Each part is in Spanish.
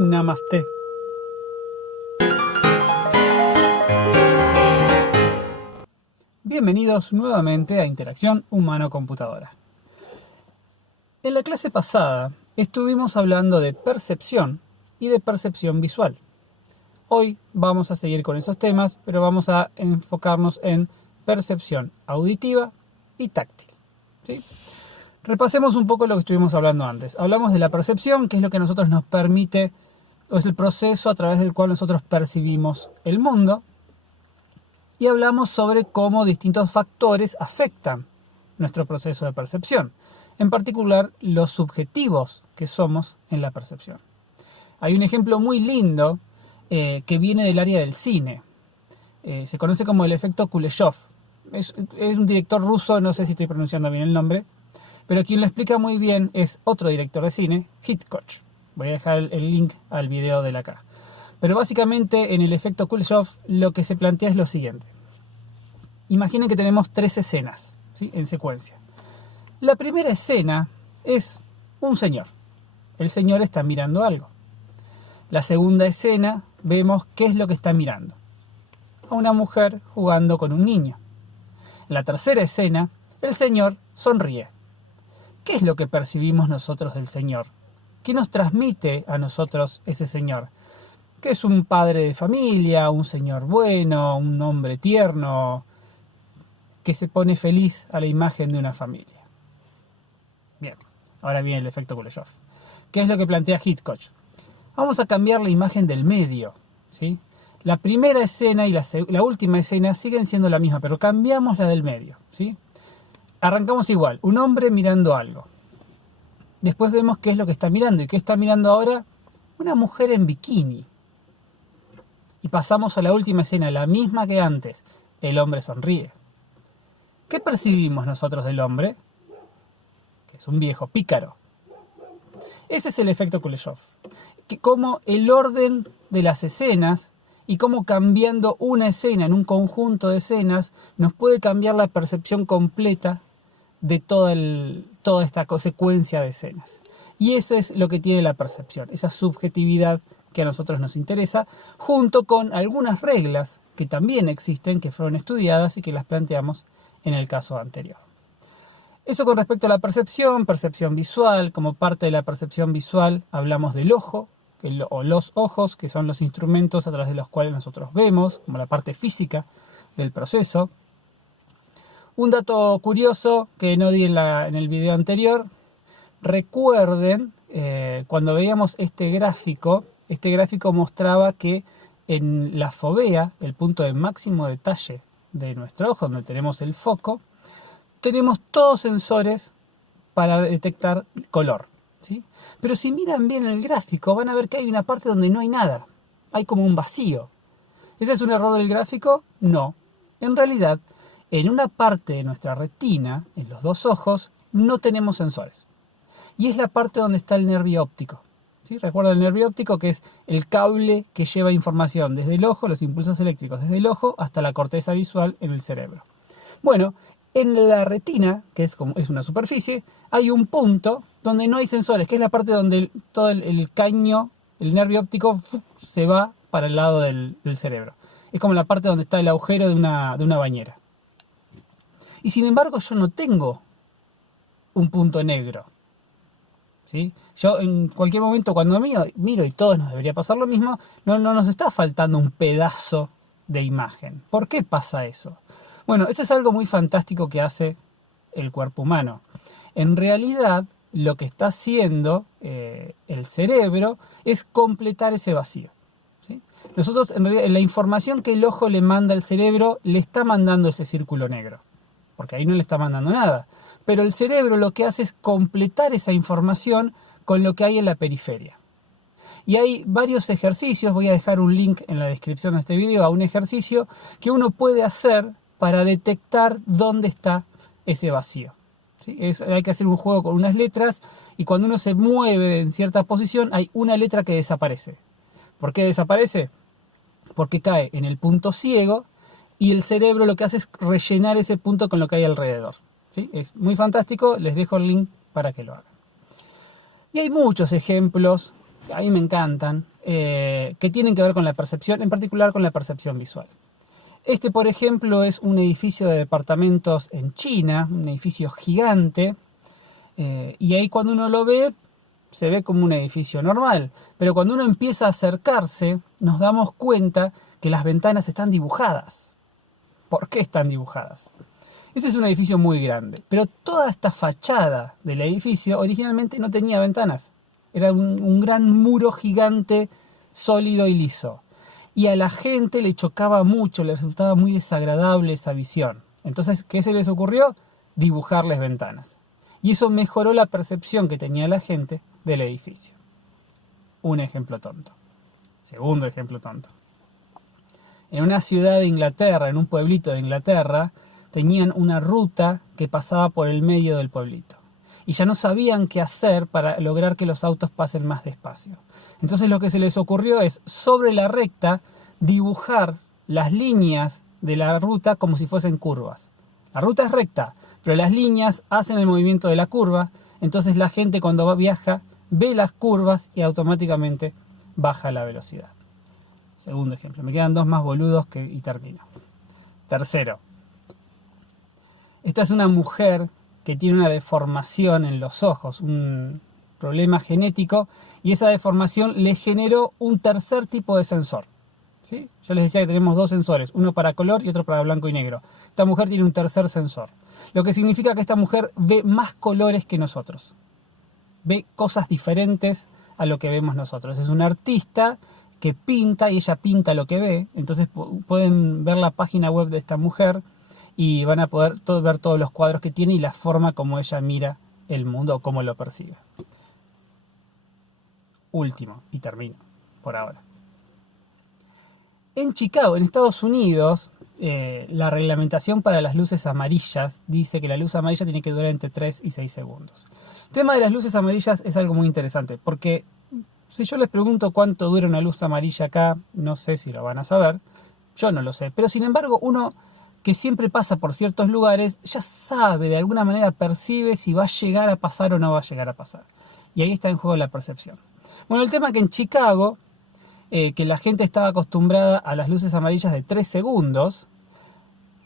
Namaste. Bienvenidos nuevamente a Interacción Humano-Computadora. En la clase pasada estuvimos hablando de percepción y de percepción visual. Hoy vamos a seguir con esos temas, pero vamos a enfocarnos en percepción auditiva y táctil. ¿Sí? Repasemos un poco lo que estuvimos hablando antes. Hablamos de la percepción, que es lo que a nosotros nos permite, o es el proceso a través del cual nosotros percibimos el mundo. Y hablamos sobre cómo distintos factores afectan nuestro proceso de percepción. En particular, los subjetivos que somos en la percepción. Hay un ejemplo muy lindo que viene del área del cine. Se conoce como el efecto Kuleshov. Es un director ruso, no sé si estoy pronunciando bien el nombre, pero quien lo explica muy bien es otro director de cine, Hitchcock. Voy a dejar el link al video de acá. Pero básicamente en el efecto Kuleshov lo que se plantea es lo siguiente. Imaginen que tenemos 3 escenas, ¿sí?, en secuencia. La primera escena es un señor. El señor está mirando algo. La segunda escena vemos qué es lo que está mirando. A una mujer jugando con un niño. En la tercera escena, el señor sonríe. ¿Qué es lo que percibimos nosotros del Señor? ¿Qué nos transmite a nosotros ese Señor? Que es un padre de familia, un señor bueno, un hombre tierno, que se pone feliz a la imagen de una familia. Bien, ahora viene el efecto Kuleshov. ¿Qué es lo que plantea Hitchcock? Vamos a cambiar la imagen del medio, ¿sí? La primera escena y la última escena siguen siendo la misma, pero cambiamos la del medio, ¿sí? Arrancamos igual, un hombre mirando algo. Después vemos qué es lo que está mirando. ¿Y qué está mirando ahora? Una mujer en bikini. Y pasamos a la última escena, la misma que antes. El hombre sonríe. ¿Qué percibimos nosotros del hombre? Que es un viejo pícaro. Ese es el efecto Kuleshov. Que como el orden de las escenas y cómo cambiando una escena en un conjunto de escenas nos puede cambiar la percepción completa de toda esta secuencia de escenas. Y eso es lo que tiene la percepción, esa subjetividad que a nosotros nos interesa, junto con algunas reglas que también existen, que fueron estudiadas y que las planteamos en el caso anterior. Eso con respecto a la percepción visual. Como parte de la percepción visual hablamos del ojo, o los ojos, que son los instrumentos a través de los cuales nosotros vemos, como la parte física del proceso. Un dato curioso que no di en el video anterior, recuerden cuando veíamos este gráfico mostraba que en la fovea, el punto de máximo detalle de nuestro ojo, donde tenemos el foco, tenemos todos sensores para detectar color, ¿sí? Pero si miran bien el gráfico van a ver que hay una parte donde no hay nada, hay como un vacío. ¿Ese es un error del gráfico? No. En realidad, en una parte de nuestra retina, en los 2 ojos, no tenemos sensores. Y es la parte donde está el nervio óptico. ¿Sí? Recuerda el nervio óptico, que es el cable que lleva información desde el ojo, los impulsos eléctricos desde el ojo hasta la corteza visual en el cerebro. Bueno, en la retina, que es una superficie, hay un punto donde no hay sensores, que es la parte donde todo el caño, el nervio óptico, se va para el lado del cerebro. Es como la parte donde está el agujero de una bañera. Y sin embargo yo no tengo un punto negro, ¿sí? Yo en cualquier momento cuando miro, y todos nos debería pasar lo mismo, no nos está faltando un pedazo de imagen. ¿Por qué pasa eso? Bueno, eso es algo muy fantástico que hace el cuerpo humano. En realidad lo que está haciendo el cerebro es completar ese vacío, ¿sí? Nosotros en realidad la información que el ojo le manda al cerebro le está mandando ese círculo negro, porque ahí no le está mandando nada. Pero el cerebro lo que hace es completar esa información con lo que hay en la periferia. Y hay varios ejercicios, voy a dejar un link en la descripción de este video a un ejercicio que uno puede hacer para detectar dónde está ese vacío, ¿sí? Hay que hacer un juego con unas letras y cuando uno se mueve en cierta posición hay una letra que desaparece. ¿Por qué desaparece? Porque cae en el punto ciego y el cerebro lo que hace es rellenar ese punto con lo que hay alrededor, ¿sí? Es muy fantástico, les dejo el link para que lo hagan. Y hay muchos ejemplos que a mí me encantan, que tienen que ver con la percepción, en particular con la percepción visual. Este, por ejemplo, es un edificio de departamentos en China, un edificio gigante, y ahí cuando uno lo ve, se ve como un edificio normal, pero cuando uno empieza a acercarse, nos damos cuenta que las ventanas están dibujadas. ¿Por qué están dibujadas? Este es un edificio muy grande, pero toda esta fachada del edificio originalmente no tenía ventanas. Era un gran muro gigante, sólido y liso. Y a la gente le chocaba mucho, le resultaba muy desagradable esa visión. Entonces, ¿qué se les ocurrió? Dibujarles ventanas. Y eso mejoró la percepción que tenía la gente del edificio. Un ejemplo tonto. Segundo ejemplo tonto. En una ciudad de Inglaterra, en un pueblito de Inglaterra, tenían una ruta que pasaba por el medio del pueblito. Y ya no sabían qué hacer para lograr que los autos pasen más despacio. Entonces lo que se les ocurrió es, sobre la recta, dibujar las líneas de la ruta como si fuesen curvas. La ruta es recta, pero las líneas hacen el movimiento de la curva, entonces la gente cuando viaja ve las curvas y automáticamente baja la velocidad. Segundo ejemplo, me quedan dos más boludos y termino. Tercero, esta es una mujer que tiene una deformación en los ojos, un problema genético, y esa deformación le generó un tercer tipo de sensor. ¿Sí? Yo les decía que tenemos dos sensores, uno para color y otro para blanco y negro. Esta mujer tiene un tercer sensor, lo que significa que esta mujer ve más colores que nosotros. Ve cosas diferentes a lo que vemos nosotros. Es una artista que pinta y ella pinta lo que ve. Entonces pueden ver la página web de esta mujer y van a poder ver todos los cuadros que tiene y la forma como ella mira el mundo o cómo lo percibe. Último, y termino por ahora. En Chicago, en Estados Unidos, la reglamentación para las luces amarillas dice que la luz amarilla tiene que durar entre 3 y 6 segundos. El tema de las luces amarillas es algo muy interesante, porque si yo les pregunto cuánto dura una luz amarilla acá, no sé si lo van a saber, yo no lo sé, pero sin embargo uno que siempre pasa por ciertos lugares ya sabe, de alguna manera percibe si va a llegar a pasar o no va a llegar a pasar. Y ahí está en juego la percepción. Bueno, el tema es que en Chicago, que la gente estaba acostumbrada a las luces amarillas de 3 segundos,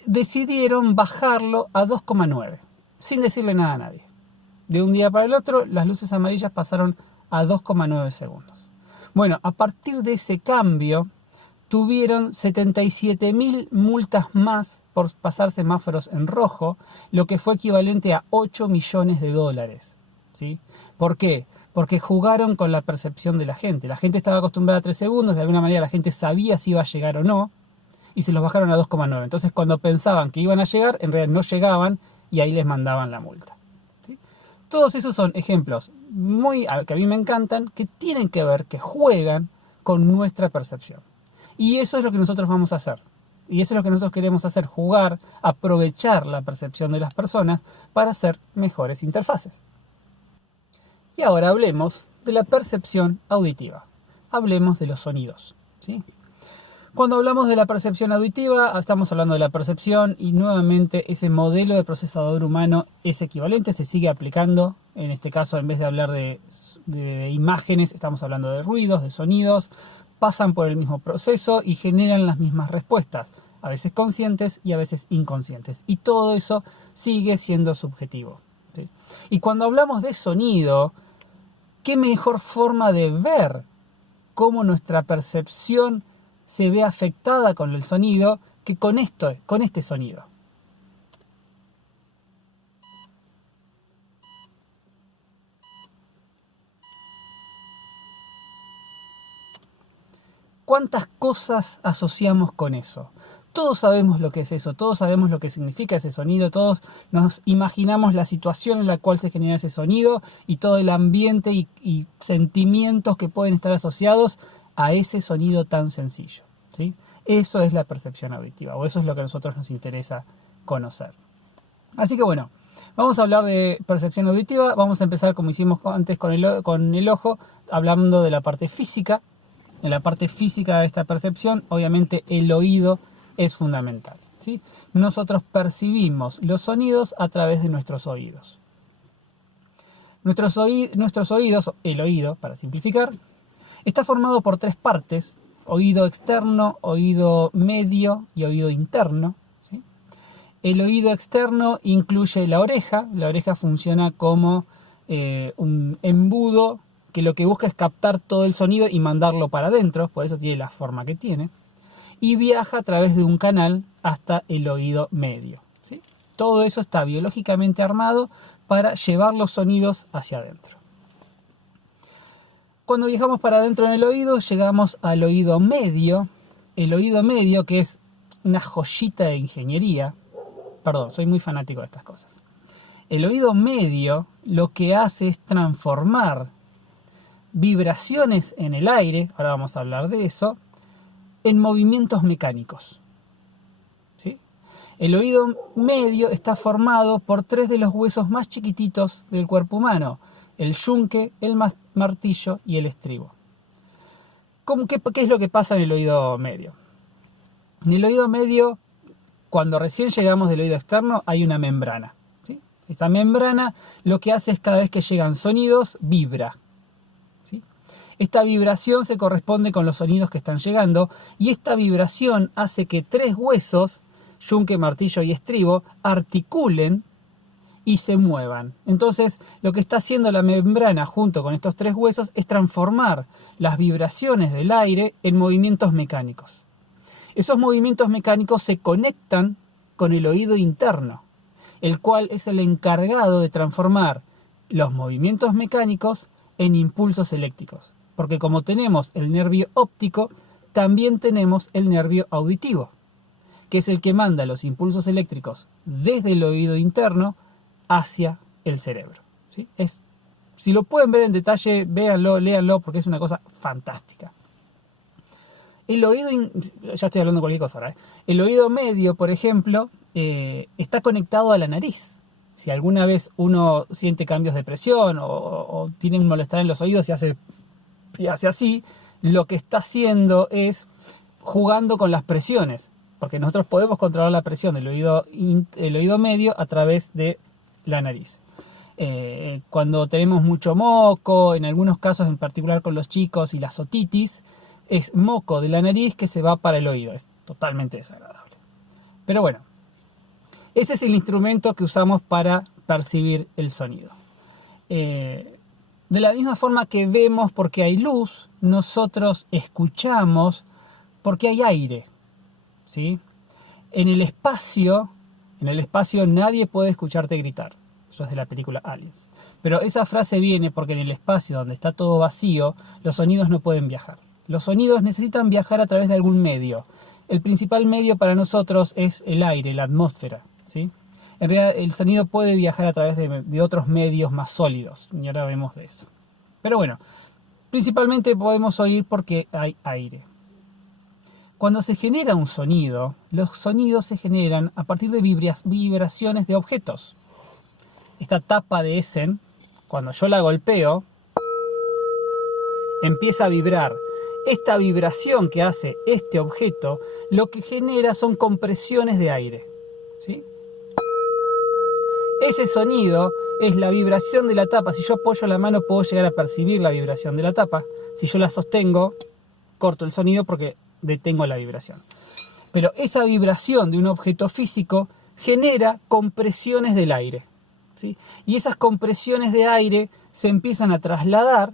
decidieron bajarlo a 2,9, sin decirle nada a nadie. De un día para el otro, las luces amarillas pasaron a 2,9 segundos. Bueno, a partir de ese cambio, tuvieron 77.000 multas más por pasar semáforos en rojo, lo que fue equivalente a 8 millones de dólares. ¿Sí? ¿Por qué? Porque jugaron con la percepción de la gente. La gente estaba acostumbrada a 3 segundos, de alguna manera la gente sabía si iba a llegar o no, y se los bajaron a 2,9. Entonces cuando pensaban que iban a llegar, en realidad no llegaban y ahí les mandaban la multa. ¿Sí? Todos esos son ejemplos que a mí me encantan, que tienen que ver, que juegan con nuestra percepción. Y eso es lo que nosotros vamos a hacer. Y eso es lo que nosotros queremos hacer, jugar, aprovechar la percepción de las personas para hacer mejores interfaces. Y ahora hablemos de la percepción auditiva. Hablemos de los sonidos. ¿Sí? Cuando hablamos de la percepción auditiva, estamos hablando de la percepción y nuevamente ese modelo de procesador humano es equivalente, se sigue aplicando. En este caso, en vez de hablar de imágenes, estamos hablando de ruidos, de sonidos. Pasan por el mismo proceso y generan las mismas respuestas, a veces conscientes y a veces inconscientes. Y todo eso sigue siendo subjetivo. ¿Sí? Y cuando hablamos de sonido, ¿qué mejor forma de ver cómo nuestra percepción se ve afectada con el sonido que con este sonido? ¿Cuántas cosas asociamos con eso? Todos sabemos lo que es eso, todos sabemos lo que significa ese sonido, todos nos imaginamos la situación en la cual se genera ese sonido y todo el ambiente y sentimientos que pueden estar asociados a ese sonido tan sencillo. ¿Sí? Eso es la percepción auditiva, o eso es lo que a nosotros nos interesa conocer. Así que bueno, vamos a hablar de percepción auditiva, vamos a empezar como hicimos antes con el ojo, hablando de la parte física. En la parte física de esta percepción, obviamente el oído es fundamental. ¿Sí? Nosotros percibimos los sonidos a través de nuestros oídos. Nuestros oídos, el oído, para simplificar, Está formado por 3 partes: oído externo, oído medio y oído interno, ¿sí? El oído externo incluye la oreja. La oreja funciona como un embudo que lo que busca es captar todo el sonido y mandarlo para adentro, por eso tiene la forma que tiene, y viaja a través de un canal hasta el oído medio, ¿sí? Todo eso está biológicamente armado para llevar los sonidos hacia adentro. Cuando viajamos para adentro en el oído, llegamos al oído medio. El oído medio, que es una joyita de ingeniería. Perdón, soy muy fanático de estas cosas. El oído medio lo que hace es transformar vibraciones en el aire, ahora vamos a hablar de eso, en movimientos mecánicos, ¿sí? El oído medio está formado por 3 de los huesos más chiquititos del cuerpo humano: el yunque, el martillo y el estribo. ¿Qué es lo que pasa en el oído medio? En el oído medio, cuando recién llegamos del oído externo, hay una membrana, ¿sí? Esta membrana lo que hace es, cada vez que llegan sonidos, vibra, ¿sí? Esta vibración se corresponde con los sonidos que están llegando, y esta vibración hace que 3 huesos, yunque, martillo y estribo, articulen y se muevan. Entonces, lo que está haciendo la membrana junto con estos 3 huesos es transformar las vibraciones del aire en movimientos mecánicos. Esos movimientos mecánicos se conectan con el oído interno, el cual es el encargado de transformar los movimientos mecánicos en impulsos eléctricos. Porque como tenemos el nervio óptico, también tenemos el nervio auditivo, que es el que manda los impulsos eléctricos desde el oído interno hacia el cerebro, ¿sí? Si lo pueden ver en detalle, véanlo, léanlo, porque es una cosa fantástica. El oído, ya estoy hablando de cualquier cosa ahora, ¿eh? El oído medio, por ejemplo, está conectado a la nariz. Si alguna vez uno siente cambios de presión o tiene un malestar en los oídos y hace así, lo que está haciendo es jugando con las presiones, porque nosotros podemos controlar la presión del oído medio a través de la nariz. Cuando tenemos mucho moco, en algunos casos en particular con los chicos y la otitis, es moco de la nariz que se va para el oído. Es totalmente desagradable. Pero bueno, ese es el instrumento que usamos para percibir el sonido. De la misma forma que vemos porque hay luz, nosotros escuchamos porque hay aire, ¿sí? En el espacio nadie puede escucharte gritar. Eso es de la película Aliens. Pero esa frase viene porque en el espacio donde está todo vacío, los sonidos no pueden viajar. Los sonidos necesitan viajar a través de algún medio. El principal medio para nosotros es el aire, la atmósfera, ¿sí? En realidad el sonido puede viajar a través de otros medios más sólidos, y ahora vemos de eso. Pero bueno, principalmente podemos oír porque hay aire. Cuando se genera un sonido, los sonidos se generan a partir de vibraciones de objetos. Esta tapa de Essen, cuando yo la golpeo, empieza a vibrar. Esta vibración que hace este objeto, lo que genera son compresiones de aire, ¿sí? Ese sonido es la vibración de la tapa. Si yo apoyo la mano, puedo llegar a percibir la vibración de la tapa. Si yo la sostengo, corto el sonido porque detengo la vibración. Pero esa vibración de un objeto físico genera compresiones del aire, ¿sí? Y esas compresiones de aire se empiezan a trasladar,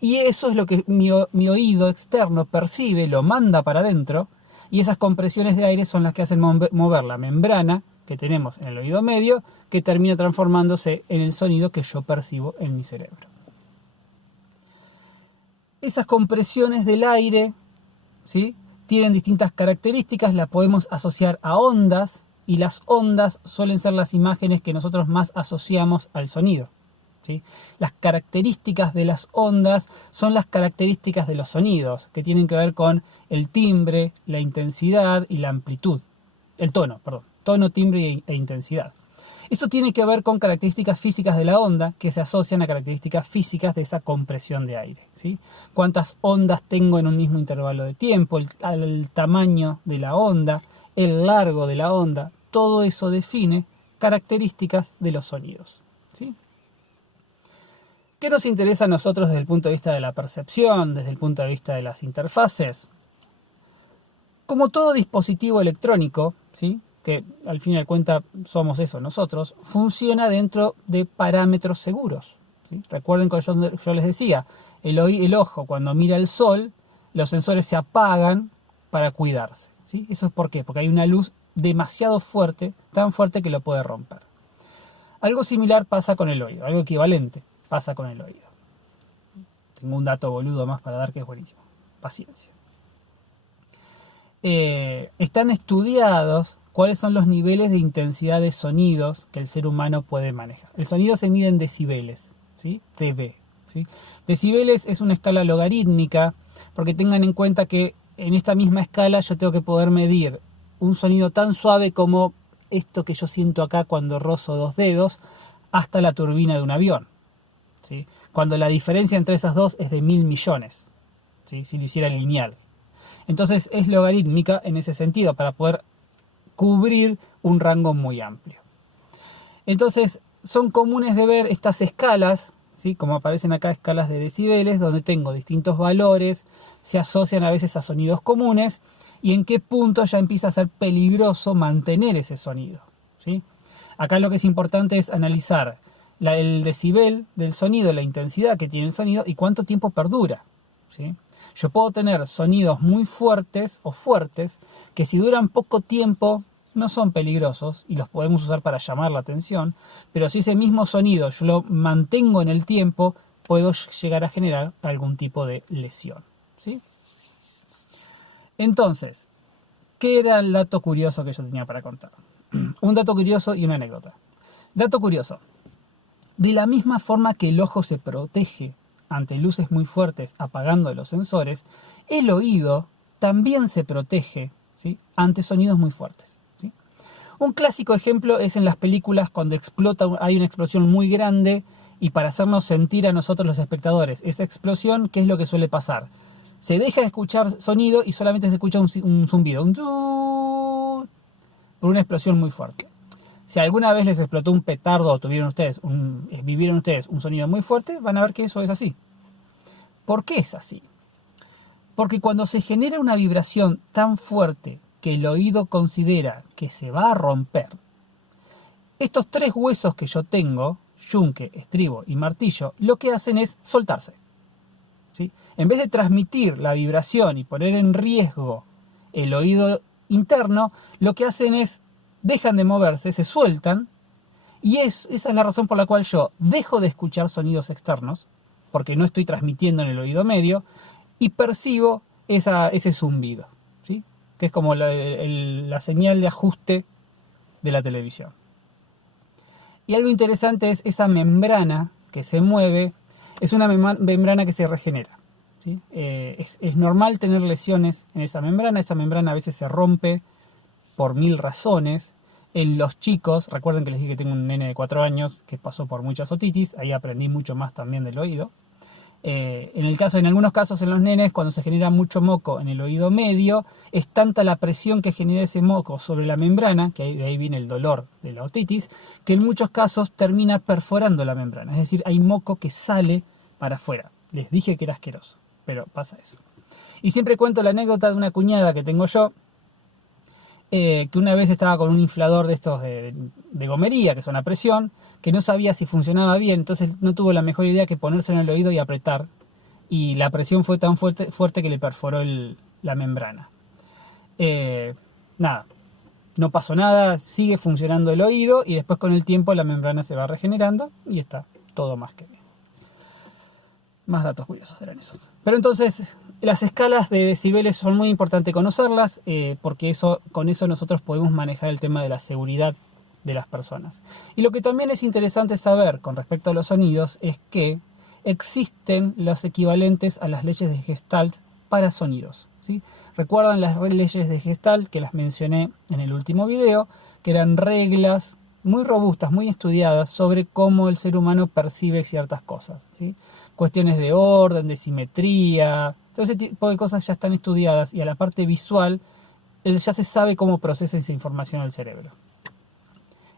y eso es lo que mi oído externo percibe, lo manda para adentro, y esas compresiones de aire son las que hacen mover la membrana que tenemos en el oído medio, que termina transformándose en el sonido que yo percibo en mi cerebro. Esas compresiones del aire, ¿sí?, tienen distintas características, las podemos asociar a ondas, y las ondas suelen ser las imágenes que nosotros más asociamos al sonido, ¿sí? Las características de las ondas son las características de los sonidos, que tienen que ver con el timbre, la intensidad y la amplitud. El tono, perdón. Tono, timbre e intensidad. Esto tiene que ver con características físicas de la onda que se asocian a características físicas de esa compresión de aire, ¿sí? Cuántas ondas tengo en un mismo intervalo de tiempo, el tamaño de la onda, el largo de la onda, todo eso define características de los sonidos, ¿sí? ¿Qué nos interesa a nosotros desde el punto de vista de la percepción, desde el punto de vista de las interfaces? Como todo dispositivo electrónico, ¿sí?, que al fin y al cuenta somos eso nosotros, funciona dentro de parámetros seguros, ¿sí? Recuerden que yo les decía, el ojo cuando mira el sol, los sensores se apagan para cuidarse, ¿sí? ¿Eso es por qué? Porque hay una luz demasiado fuerte, tan fuerte que lo puede romper. Algo similar pasa con el oído, algo equivalente pasa con el oído. Tengo un dato boludo más para dar que es buenísimo. Paciencia. Están estudiados cuáles son los niveles de intensidad de sonidos que el ser humano puede manejar. El sonido se mide en decibeles, ¿sí? dB, ¿sí? Decibeles es una escala logarítmica, porque tengan en cuenta que en esta misma escala yo tengo que poder medir un sonido tan suave como esto que yo siento acá cuando rozo dos dedos, hasta la turbina de un avión, ¿sí? Cuando la diferencia entre esas dos es de 1000 millones, ¿sí?, si lo hiciera lineal. Entonces es logarítmica en ese sentido, para poder cubrir un rango muy amplio. Entonces son comunes de ver estas escalas, ¿sí?, como aparecen acá, escalas de decibeles, donde tengo distintos valores, se asocian a veces a sonidos comunes, y en qué punto ya empieza a ser peligroso mantener ese sonido, ¿sí? Acá lo que es importante es analizar el decibel del sonido, la intensidad que tiene el sonido y cuánto tiempo perdura, ¿sí? Yo puedo tener sonidos muy fuertes o fuertes que si duran poco tiempo no son peligrosos y los podemos usar para llamar la atención, pero si ese mismo sonido yo lo mantengo en el tiempo, puedo llegar a generar algún tipo de lesión, ¿sí? Entonces, ¿qué era el dato curioso que yo tenía para contar? Un dato curioso y una anécdota. Dato curioso. De la misma forma que el ojo se protege ante luces muy fuertes apagando los sensores, el oído también se protege, ¿sí?, ante sonidos muy fuertes, ¿sí? Un clásico ejemplo es en las películas cuando hay una explosión muy grande y para hacernos sentir a nosotros los espectadores esa explosión, ¿qué es lo que suele pasar? Se deja de escuchar sonido y solamente se escucha un zumbido, por una explosión muy fuerte. Si alguna vez les explotó un petardo o vivieron ustedes un sonido muy fuerte, van a ver que eso es así. ¿Por qué es así? Porque cuando se genera una vibración tan fuerte que el oído considera que se va a romper, estos tres huesos que yo tengo, yunque, estribo y martillo, lo que hacen es soltarse, ¿sí? En vez de transmitir la vibración y poner en riesgo el oído interno, lo que hacen es dejan de moverse, se sueltan, y esa es la razón por la cual yo dejo de escuchar sonidos externos, porque no estoy transmitiendo en el oído medio, y percibo ese zumbido, ¿sí?, que es como la señal de ajuste de la televisión. Y algo interesante es esa membrana que se mueve, es una membrana que se regenera, ¿sí? Es normal tener lesiones en esa membrana a veces se rompe por 1000 razones. En los chicos, recuerden que les dije que tengo un nene de 4 años que pasó por muchas otitis, ahí aprendí mucho más también del oído. En algunos casos en los nenes, cuando se genera mucho moco en el oído medio, es tanta la presión que genera ese moco sobre la membrana, que de ahí viene el dolor de la otitis, que en muchos casos termina perforando la membrana, es decir, hay moco que sale para afuera. Les dije que era asqueroso, pero pasa eso. Y siempre cuento la anécdota de una cuñada que tengo yo, que una vez estaba con un inflador de estos de gomería, que son a presión, que no sabía si funcionaba bien, entonces no tuvo la mejor idea que ponerse en el oído y apretar, y la presión fue tan fuerte que le perforó la membrana. Nada, no pasó nada, sigue funcionando el oído, y después con el tiempo la membrana se va regenerando, y está todo más que bien. Más datos curiosos eran esos. Pero entonces, las escalas de decibeles son muy importantes conocerlas, porque con eso nosotros podemos manejar el tema de la seguridad de las personas. Y lo que también es interesante saber con respecto a los sonidos es que existen los equivalentes a las leyes de Gestalt para sonidos, ¿sí? Recuerdan las leyes de Gestalt que las mencioné en el último video, que eran reglas muy robustas, muy estudiadas sobre cómo el ser humano percibe ciertas cosas, ¿sí? Cuestiones de orden, de simetría, todo ese tipo de cosas ya están estudiadas, y a la parte visual ya se sabe cómo procesa esa información el cerebro.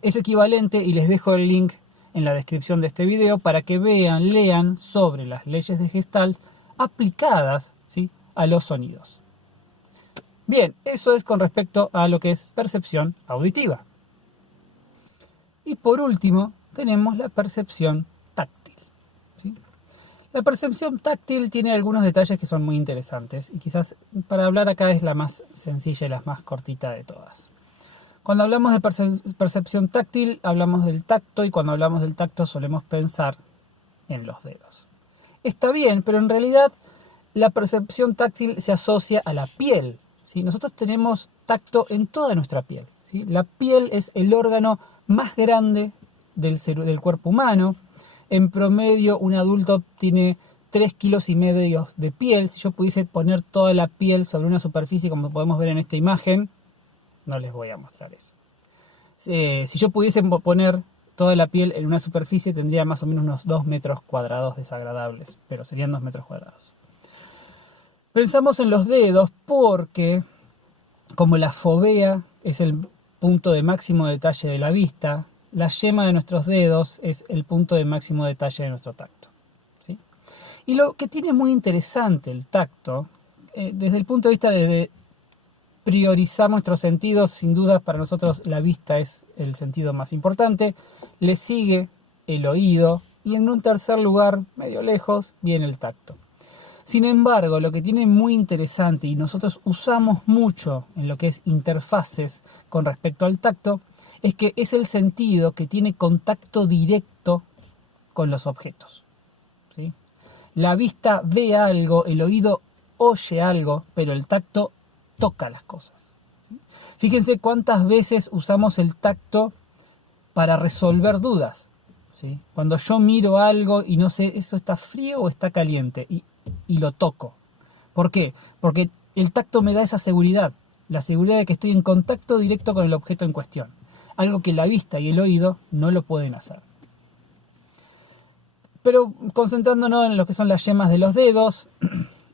Es equivalente, y les dejo el link en la descripción de este video para que lean sobre las leyes de Gestalt aplicadas, ¿sí?, a los sonidos. Bien, eso es con respecto a lo que es percepción auditiva. Y por último, tenemos la percepción táctil, ¿sí? La percepción táctil tiene algunos detalles que son muy interesantes y quizás para hablar acá es la más sencilla y la más cortita de todas. Cuando hablamos de percepción táctil, hablamos del tacto, y cuando hablamos del tacto solemos pensar en los dedos. Está bien, pero en realidad la percepción táctil se asocia a la piel, ¿sí? Nosotros tenemos tacto en toda nuestra piel, ¿sí? La piel es el órgano más grande del cuerpo humano. En promedio, un adulto tiene 3,5 kilos de piel. Si yo pudiese poner toda la piel sobre una superficie, como podemos ver en esta imagen, no les voy a mostrar eso. Si yo pudiese poner toda la piel en una superficie, tendría más o menos unos 2 metros cuadrados desagradables, pero serían 2 metros cuadrados. Pensamos en los dedos porque, como la fovea es el punto de máximo detalle de la vista, la yema de nuestros dedos es el punto de máximo detalle de nuestro tacto, ¿sí? Y lo que tiene muy interesante el tacto, desde el punto de vista de priorizar nuestros sentidos, sin duda para nosotros la vista es el sentido más importante, le sigue el oído y en un tercer lugar, medio lejos, viene el tacto. Sin embargo, lo que tiene muy interesante y nosotros usamos mucho en lo que es interfaces con respecto al tacto, es que es el sentido que tiene contacto directo con los objetos, ¿sí? La vista ve algo, el oído oye algo, pero el tacto toca las cosas, ¿sí? Fíjense cuántas veces usamos el tacto para resolver dudas, ¿sí? Cuando yo miro algo y no sé, ¿eso está frío o está caliente? Y lo toco. ¿Por qué? Porque el tacto me da esa seguridad, la seguridad de que estoy en contacto directo con el objeto en cuestión. Algo que la vista y el oído no lo pueden hacer. Pero concentrándonos en lo que son las yemas de los dedos,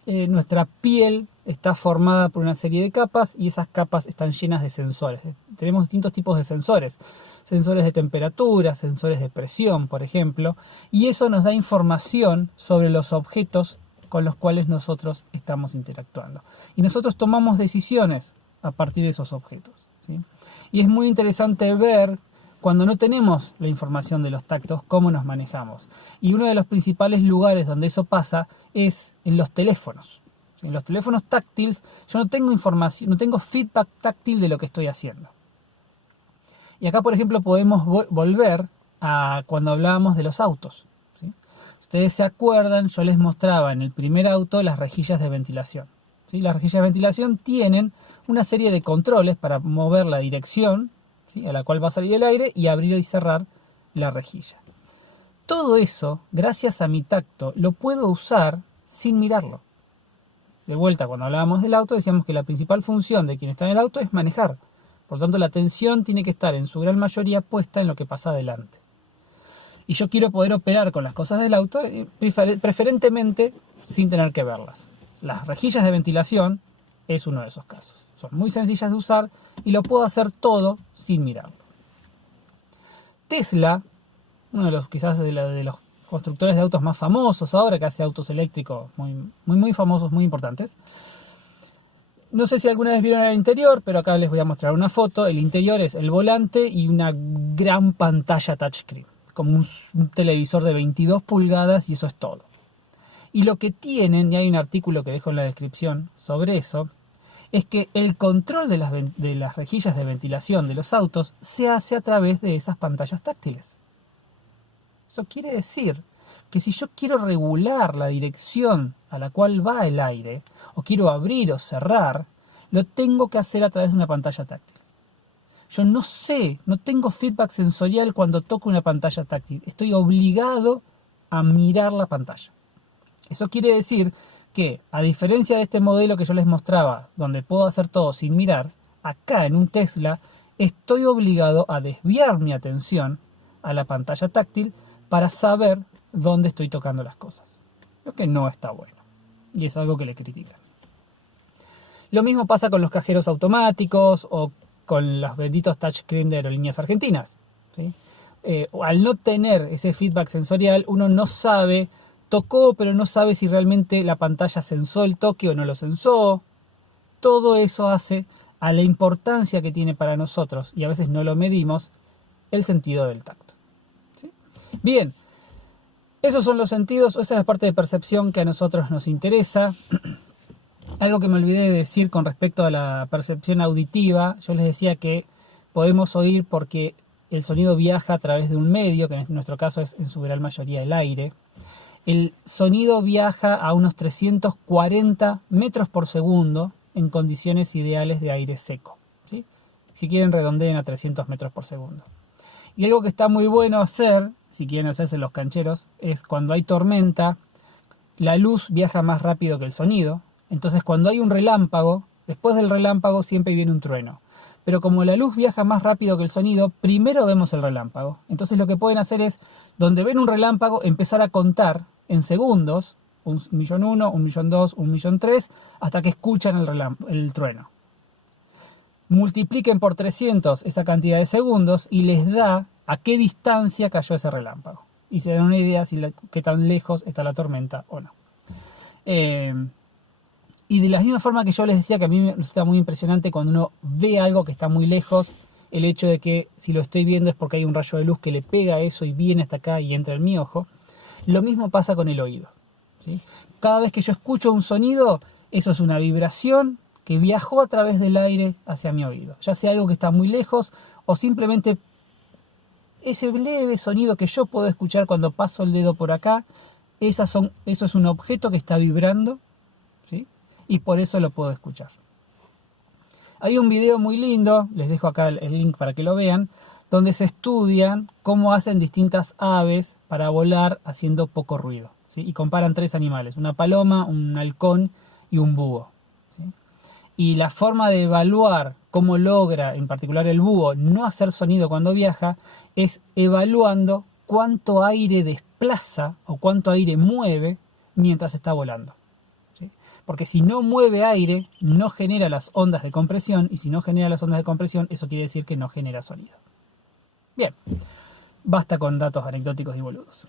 nuestra piel está formada por una serie de capas y esas capas están llenas de sensores. Tenemos distintos tipos de sensores. Sensores de temperatura, sensores de presión, por ejemplo, y eso nos da información sobre los objetos con los cuales nosotros estamos interactuando. Y nosotros tomamos decisiones a partir de esos objetos, ¿sí? Y es muy interesante ver, cuando no tenemos la información de los tactos, cómo nos manejamos. Y uno de los principales lugares donde eso pasa es en los teléfonos. En los teléfonos táctiles yo no tengo información, no tengo feedback táctil de lo que estoy haciendo. Y acá, por ejemplo, podemos volver a cuando hablábamos de los autos, ¿sí? Ustedes se acuerdan, yo les mostraba en el primer auto las rejillas de ventilación, ¿sí? Las rejillas de ventilación tienen una serie de controles para mover la dirección, ¿sí?, a la cual va a salir el aire y abrir y cerrar la rejilla. Todo eso, gracias a mi tacto, lo puedo usar sin mirarlo. De vuelta, cuando hablábamos del auto, decíamos que la principal función de quien está en el auto es manejar. Por tanto, la atención tiene que estar en su gran mayoría puesta en lo que pasa adelante. Y yo quiero poder operar con las cosas del auto, preferentemente sin tener que verlas. Las rejillas de ventilación es uno de esos casos. Son muy sencillas de usar y lo puedo hacer todo sin mirarlo. Tesla, uno de los quizás de los constructores de autos más famosos ahora, que hace autos eléctricos muy famosos, muy importantes. No sé si alguna vez vieron el interior, pero acá les voy a mostrar una foto. El interior es el volante y una gran pantalla touchscreen, como un televisor de 22 pulgadas y eso es todo. Y lo que tienen, y hay un artículo que dejo en la descripción sobre eso, es que el control de las rejillas de ventilación de los autos se hace a través de esas pantallas táctiles. Eso quiere decir que si yo quiero regular la dirección a la cual va el aire, o quiero abrir o cerrar, lo tengo que hacer a través de una pantalla táctil. Yo no sé, no tengo feedback sensorial cuando toco una pantalla táctil. Estoy obligado a mirar la pantalla. Eso quiere decir que, a diferencia de este modelo que yo les mostraba, donde puedo hacer todo sin mirar, acá en un Tesla estoy obligado a desviar mi atención a la pantalla táctil para saber dónde estoy tocando las cosas. Lo que no está bueno. Y es algo que le critican. Lo mismo pasa con los cajeros automáticos o con los benditos touchscreen de Aerolíneas Argentinas, ¿sí? al no tener ese feedback sensorial, uno no sabe, tocó, pero no sabe si realmente la pantalla sensó el toque o no lo sensó. Todo eso hace a la importancia que tiene para nosotros, y a veces no lo medimos, el sentido del tacto. ¿Sí? Bien, esos son los sentidos, esa es la parte de percepción que a nosotros nos interesa. Algo que me olvidé de decir con respecto a la percepción auditiva, yo les decía que podemos oír porque el sonido viaja a través de un medio, que en nuestro caso es en su gran mayoría el aire. El sonido viaja a unos 340 metros por segundo en condiciones ideales de aire seco, ¿sí? Si quieren redondeen a 300 metros por segundo. Y algo que está muy bueno hacer, si quieren hacerse los cancheros, es cuando hay tormenta, la luz viaja más rápido que el sonido. Entonces cuando hay un relámpago, después del relámpago siempre viene un trueno. Pero como la luz viaja más rápido que el sonido, primero vemos el relámpago. Entonces lo que pueden hacer es, donde ven un relámpago, empezar a contar en segundos, 1.000.001, 1.000.002, 1.000.003, hasta que escuchan el trueno. Multipliquen por 300 esa cantidad de segundos y les da a qué distancia cayó ese relámpago. Y se dan una idea de qué tan lejos está la tormenta o no. Y de la misma forma que yo les decía que a mí me resulta muy impresionante cuando uno ve algo que está muy lejos, el hecho de que si lo estoy viendo es porque hay un rayo de luz que le pega a eso y viene hasta acá y entra en mi ojo. Lo mismo pasa con el oído, ¿sí? Cada vez que yo escucho un sonido, eso es una vibración que viajó a través del aire hacia mi oído. Ya sea algo que está muy lejos o simplemente ese leve sonido que yo puedo escuchar cuando paso el dedo por acá, eso es un objeto que está vibrando, ¿sí? Y por eso lo puedo escuchar. Hay un video muy lindo, les dejo acá el link para que lo vean, donde se estudian cómo hacen distintas aves para volar haciendo poco ruido, ¿sí? Y comparan 3 animales, una paloma, un halcón y un búho, ¿sí? Y la forma de evaluar cómo logra, en particular el búho, no hacer sonido cuando viaja, es evaluando cuánto aire desplaza o cuánto aire mueve mientras está volando. Porque si no mueve aire, no genera las ondas de compresión, y si no genera las ondas de compresión, eso quiere decir que no genera sonido. Bien, basta con datos anecdóticos y boludos.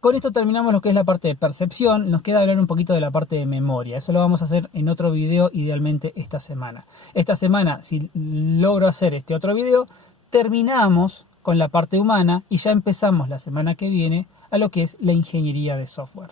Con esto terminamos lo que es la parte de percepción, nos queda hablar un poquito de la parte de memoria. Eso lo vamos a hacer en otro video, idealmente esta semana. Esta semana, si logro hacer este otro video, terminamos con la parte humana y ya empezamos la semana que viene a lo que es la ingeniería de software.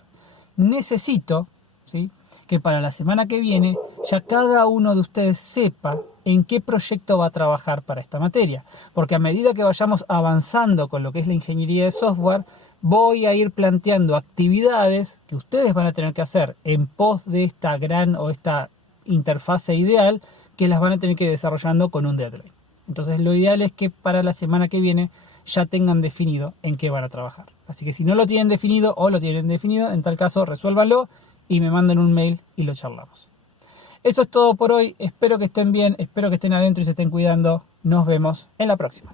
Necesito, ¿sí?, que para la semana que viene ya cada uno de ustedes sepa en qué proyecto va a trabajar para esta materia. Porque a medida que vayamos avanzando con lo que es la ingeniería de software, voy a ir planteando actividades que ustedes van a tener que hacer en pos de esta gran o esta interfase ideal, que las van a tener que ir desarrollando con un deadline. Entonces lo ideal es que para la semana que viene ya tengan definido en qué van a trabajar. Así que si no lo tienen definido o lo tienen definido, en tal caso resuélvanlo y me mandan un mail y lo charlamos. Eso es todo por hoy. Espero que estén bien, espero que estén adentro y se estén cuidando. Nos vemos en la próxima.